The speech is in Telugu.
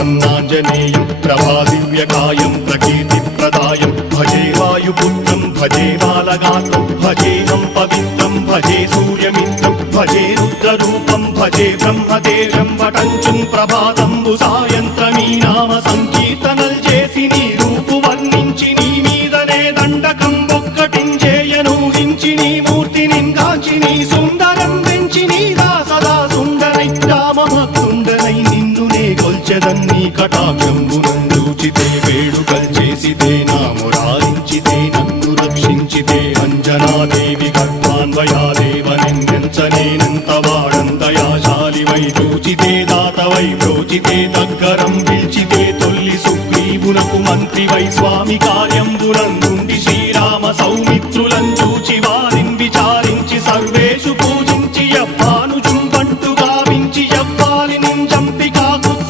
प्रसन्नाञ्जनेयं प्रभादिव्यकायं प्रकीर्तिप्रदायं भजे वायुपुत्रं भजे बालगात्रं भजेऽहं पवित्रं भजे सूर्यमित्रं भजे रुद्ररूपं भजे ब्रह्मदेवं वटञ्चुं प्रभाతంబు సాయంత్రమీ నామ సంకీర్తనల్ చేసి నీ రూపు వర్ణించి నీ మీదనే దండకం ఒక్కటించేయను హించి నీ మూర్తిని గాంచి నీ సుందరం వెంచి నీ దాసదా సుందరై రామభక్తుండనై నిన్నునే కొల్చెదన్ని కటాక్షంబునందూచితే వేడుకల్ చేసితే నా మురారించితే నన్ను రక్షించితే అంజనాదేవి గర్భాన్వయాదేవనెంచనేనంత వాడంతయాశాలివై చూచితే దాతవై ప్రోచితే దగ్గరం పిలిచితే తొల్లి సుగ్రీవునకు మంత్రివై స్వామి కార్యంబునందుండి శ్రీరామ సౌమిత్రులం చూచి వారిని విచారించి సర్వేషు పూజ